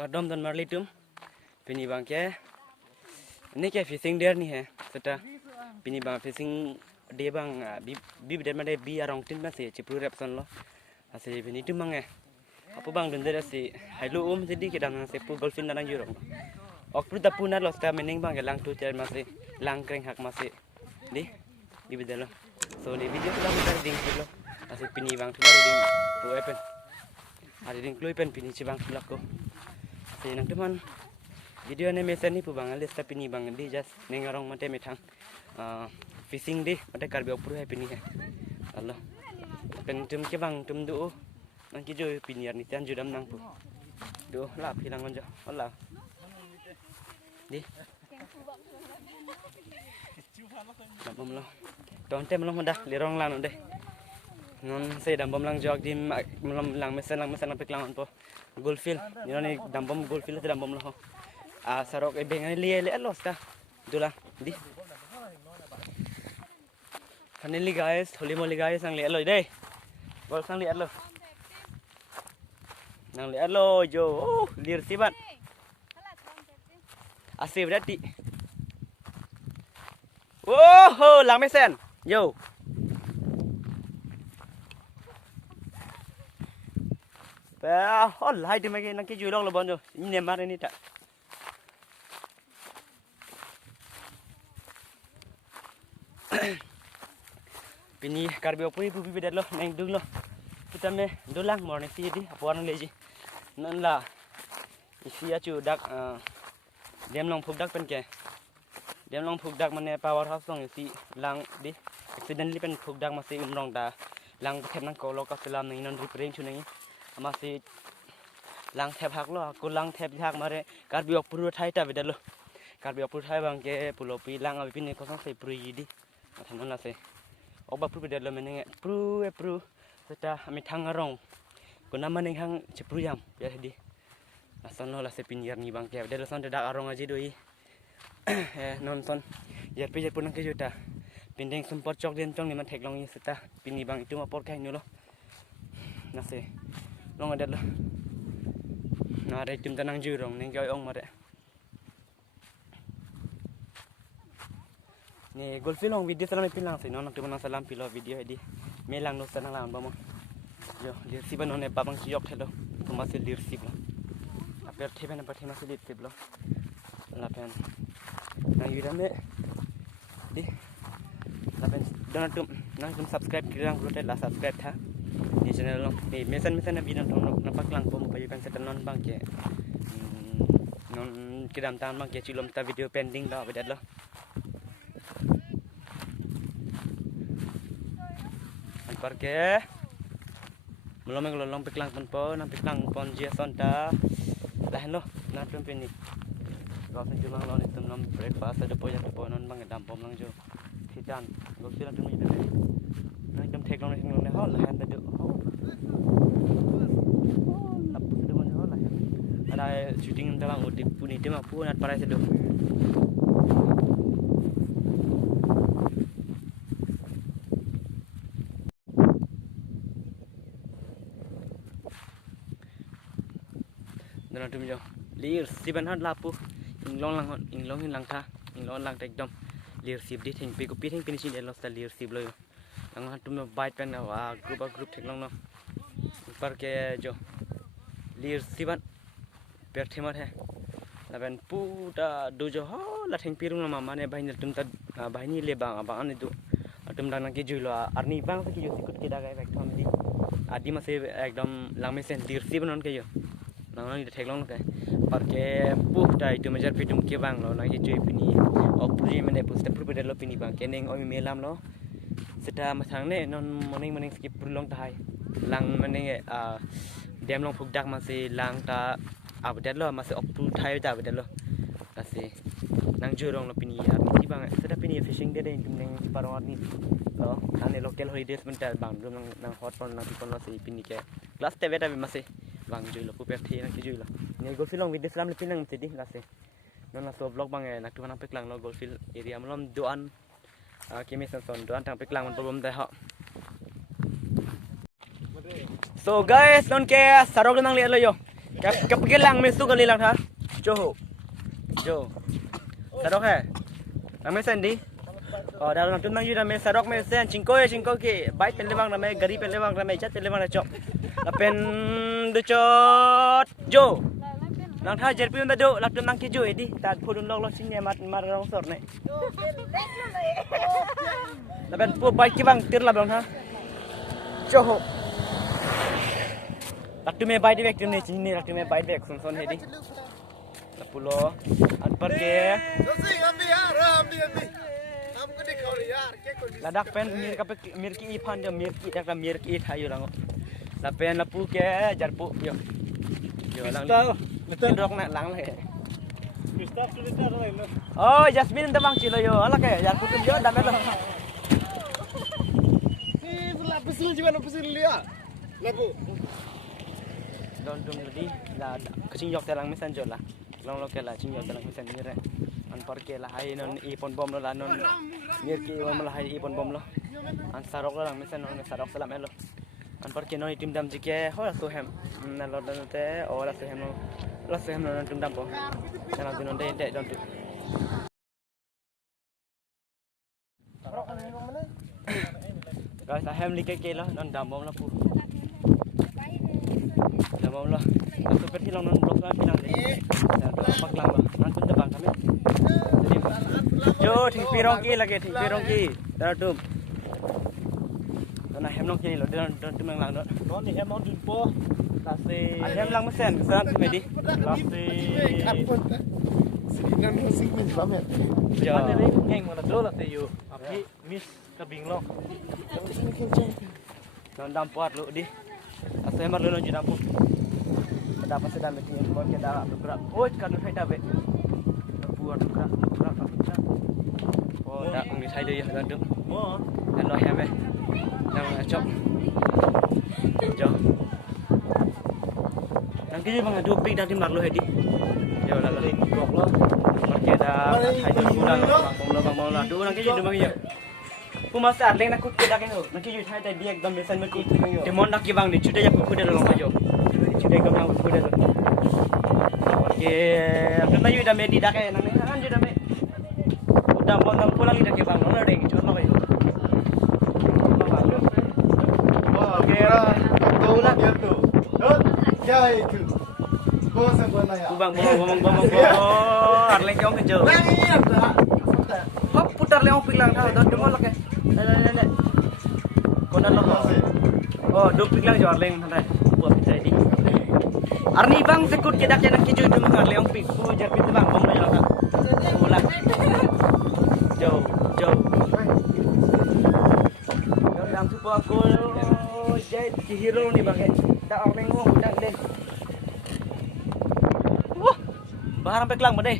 kadom dan marlitum pini bang ke ini ke fishing der nih ya serta pini bang fishing dia bang bi der mana bi arong tin masih cipru repson lo asih pini tu bang apa bang dender asih halu jadi kita nang sepu golfin nang jurong ok pun punat lo sta mening bang lang tu cer masih lang kering hak masih di bedel lo so di video tu bang ding lo asih pini bang tu ding weapon ada ding kluipen pini cibang tulak ko say nang teman video ne mesen ni pu bang alis tapi ni bang di just nengarong mate metang fishing di mate karbi opru hai pini hai Allah pen tum ke bang tum du nang ki jo pini ar ni tan judam nang pu do la philang onjo Allah di bom lo ton tem lo honda lirong lan onde non say dambom lang jog di lang mesen lang peklang po golfil ni dambom golfil te dambom lo sarok e bengai le los ta dula di finally guys holi moli guys ang le lo dei gol sang le lo nang le lo jo lir sibat asif dati oh lang mesen yo hol hai di magi nang ki julong lo bonjo ini mar ini tak pini karbi opui pupi bedat lo nang dung lo kita me dolang morning si di apuan leji nan la isi acu dak dem long phuk dak pen ke dem long phuk dak mane power house long isi lang di accidentally pen phuk dak masih umrong da lang them nang ko lo ka selam ning non repairing chu ning masih lang thep hak lo ko lang thep hak mare karbi opuru thai ta bedat lo karbi opuru thai bang ke pulopi lang abi pini ko sang sei pru yidi athanon la se oba pru bedat lo meneng pru seta ami thangarong ko namaning hang chepru yam ya di asan lo la se pinyer ni bang ke bedat lo son dak arong aji doi non son yer pe punang ke juta pindeng sumpot chok den chong ni man thek long ni seta pini bang itu ma por kai no lo na se long adat lo na re tum tanang jurong ning goi ong mare ni golfil long video salam pilang se non tu manang salam pilo video di melang no sanang lang bamo yo lir siban one babang siok thelo to masih lir sib lo aper theben pa thema silit sib lo lapen na yurame di lapen nang tum subscribe kirang rote la subscribe tha ni channel lo ni mesen na video tong na paklang pom payukan setan non bang ke non kidam tan bang ke chilom ta video pending lo bedat lo parke belum yang lolong peklang pon nam peklang pon jia sonta dah no na tum pini kau sen cuma lo ni tum nam breakfast ada poya tu ponon bang dam pom lang jo sitan gok silan tum ni nang tum thek long ni hol han ta du apu tu mon hol ada shooting dalam udip puni tim apu nat parai sedo dan tum jo lir siban han lapu inglong lang tha inglong lang ekdom lir sib di thing pe ko pi thing finishing el sta lir sib lo lang han tum bite pen wa group thek long no par ke jo lir siban per themar hai laben puta dojo ho la thing pirung ma mane bahini tum ta bahini le bang an itu tum dang ke juilo arni bang se ki jo sikut ke dagai bek thom di adi ma se ekdom lang me sen lir siban on ke yo nang ni thek long kai par ke puta itu mejar pitum ke bang lo nang je pini opri mene pusta pru bedel lo pini bang keneng omi melam lo seta masang ne non morning skip purlong tai lang mene dem long phuk dak masih lang ta abdet lo masih opru thai ta bedel lo masih nang jurong lo pini ar ni bang seta pini fishing de tum neng parong ni lo ane local holidays mental bang dum nang hot pon nang pon lo si pini ke class te beta masih bang jui lo puper thi nang jui lo ni golfil long video salam lepin nang tedi lase non la so vlog bang nak tu nang peklang lo golfil area malom doan kimi son doan tang peklang man problem da ha so guys non ke sarok nang le lo yo Kap gelang mesu kali lang tha. Jo. Sadok hai. Name sen di. Oh, dalam tu nang yuda me sadok me sen cingko ke baik pen lewang name gari pen lewang name jat pen lewang cok. Lapen de cot jo. Lang tha jer pi unda do lap tu nang ki jo edi. Ta phudun lok sini mar rong sor ne. Lapen pu baik ki bang tir la bang tha. Jo. Lak tu me baik di vek tu ne sini lak tu me baik vek son hedi. Pulo anpar ke ladak pen mirki ipan dia mirki thayu lang la pen la pu ke jarpu yo lang tindok nak lang lah oh Jasmine temang cilo yo ala ke jarpu tu yo dame lo ni pula pesil liya labu don dum di la kecing yok telang mesan jo lah long lo ke la cing yo telang mesan ni re anpar ke la hai non ipon bom lo la non mirki bom la hai ipon bom lo an sarok lo lang mesan non sarok salam elo anpar ke non tim dam jike ho la so hem na lo don te o la so hem non tim dam po na don de don tu guys ta hem li ke lo non dam bom la pu dam bom lo tu perti long non blok la pinang de pak lang lo nan kun bang kami jo thing pirong ki lage thing pirong ki dar tum na hem long ki lo don tum lang do non ni hem non dun po lase hem lang mesen kesan tu medi lase sinan sing min bamet jo ane ni ngeng mana do lase yo api miss kabing lo non dam puat lu di ase mar lu non jidam pu dapat sedang bikin kon ke dah bergerak oh kan hai dah be buat bergerak oh dah ngi sai dia dan tu oh dan lo hem đang chop jo nang kini bang adu pik dah di mar lu hedi jo la la gok lo marke dah hai dah pulang bang lo la du nang kini du bang ya pu masa leng nak kut ke dah ke ho nang kini hai dah dia ekdam besan merki demon nak ki bang ni cude ya pu dah long ajo cude kam nang pu dah ke apa yu dah medi dah ke nang ni kan dah me udah mau nang pulang dah ke bang lo deng contoh kayo kira tu lah dia tu jai tu bos sebenarnya bang arleng kau kerja lagi ada hop putar leong pilang dah dah demo lek le konan lo oh do pilang jo arleng nanti buat jadi arni bang sekut ke dak nak kiju tu mang leong pik pu jar pit bang bom lo jo bola jauh dalam super aku jadi hero ni bang dak arleng oh dak den bahar sampai kelang deh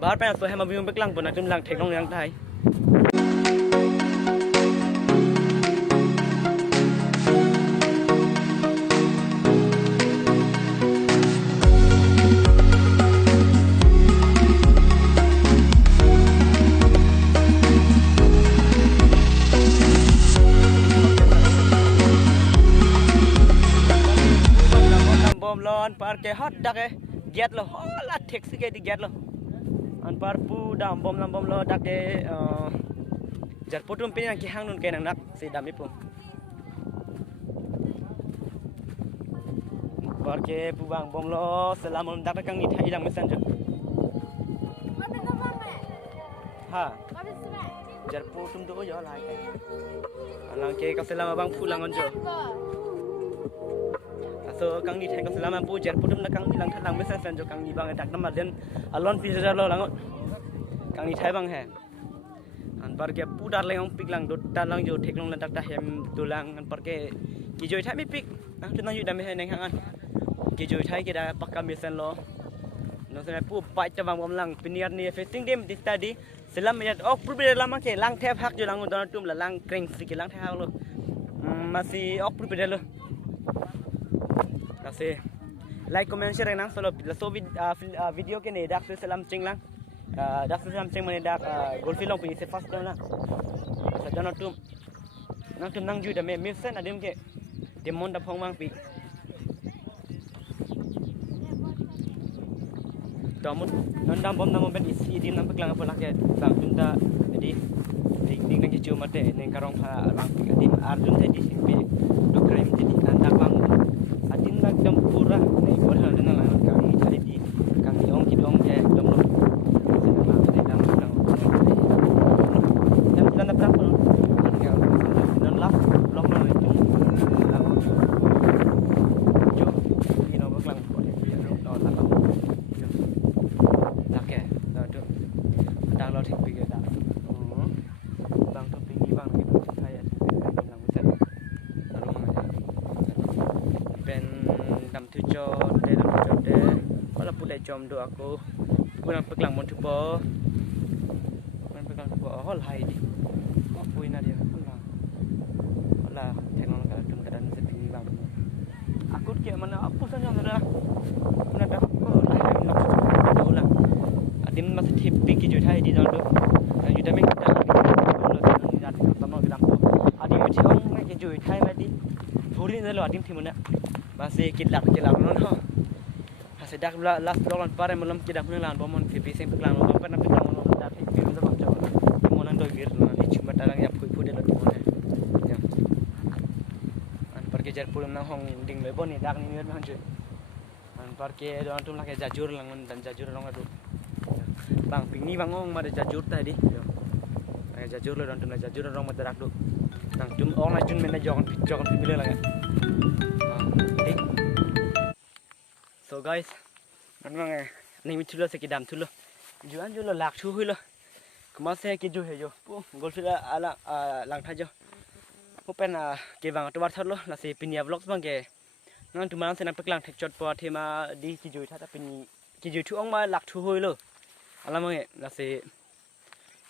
bahar pengen tuh hema biung kelang pun nak lang tek long yang thai bom lon par ke hot dak get lo hola taxi ke di get lo an par pu dam bom lo dak ke jar potum pe yang ki hang nun ke nang nak si dam ipu par ke pu bang bom lo selam dak kang ni thai dang mesan jo ha jar potum do jo lai ke alang ke ka selam bang pulang on jo so kang ni thai ka selama pu jar putum na kang ni lang thalang mesan san jo kang ni bang dak nam den alon pi jar lo lang kang ni thai bang he an par ke pu dar leng pik lang do ta lang jo thek long la dak ta hem tulang an par ke ki joi thai mi pik nang tu nang yu dam he neng hang an ki joi thai ke da pakka mesan lo no se pu pai ta bang bom lang piniar ni facing dem di study selam ya ok pu be lama ke lang thep hak jo lang don tum la lang kreng si ke lang thai lo masih ok pu be lo Kasih like comment share nang solo video ke ni dak selam cing lang dak selam cing mana dak golfi long punya fast down lah sajana tum nang ju da me misen adim ke demon da phong mang pi Damun non dam bom nam ben isi di nam peklang apa lagi bang junta jadi ding nang kicu mate neng karong pha bang adim arjun tadi simpi do crime jadi andak bang adin nak dam pura nei por hal dana lang kang ni tadi kang ni ong ki dong ke dom lo sama tadi dam dam dam dam berapa lo non laf lok lo itu jo ini no peklang po dia do tak đang lo thịt bị cái đạn bằng thông tin bằng cái đồ thay ở trên làm cái là luôn này bên làm thứ cho để có là phụ đại chom đồ aku bukan peklang mon tubo bukan peklang tubo hol hai di aku ini dia hola teknologi kalau cuma dan sepini bang aku kayak mana apa saja ada mana dah kok lah nak tahu lah adim masih tipi ki jutai di dalam tu jutai meng kita kalau ni ada sama bilang tu adim macam orang nak ki jutai mati thori ni lo adim timuna masih kilak non ha masih dak last block pare malam kidak punya bomon tipi sing peklang lo pernah peklang lo dak tipi tu macam monan do bir ni cuma tarang ya pui pui de lo ya an pergi jar pulang nang hong ding le bon ni dak ni mer han je an pergi don tu lah ke jajur langon dan jajur long adu bang pingni bang ong mada jajur tadi ay jajur lo don jajur rong mata rak do nang jum ong la jun mena jogon pibile la okay so guys man bang ni mi thulo se ki dam thulo juan julo lak thu huilo kuma se ki ju he jo pu gol phila ala lang tha jo pu pen ke bang to bar thalo la se pinia vlogs bang ke nang tu man se na peklang thek chot po thema di ki ju tha ta pin ki ju thu ong ma lak thu huilo alamange la se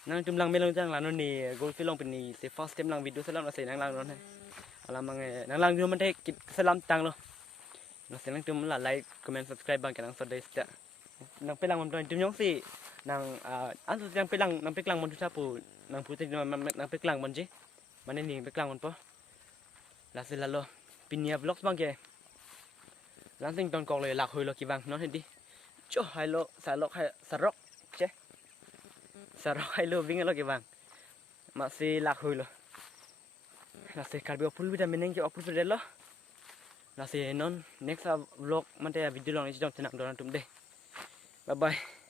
nang tumlang melong jang lan ni gol filong pin ni se first time lang video salam la se nang lang non he alamange nang lang yo man te salam tang lo la se nang tum la like comment subscribe bang kanang so dei sta nang pelang mon tum yong si nang an su jang pelang nang peklang mon tu pu nang pu te nang peklang mon ji man ni peklang mon po la se la lo pinia vlogs bang ke lan sing ton kok le lak hoi lo ki bang non he di cho hai lo sa lo hai sarok che sarok hai lo ving lo ke bang masih lak hoi lo nasi karbi opul vitamin yang ke opul sudah lo nasi non next vlog mante video long ni jom tenang doran tum deh bye bye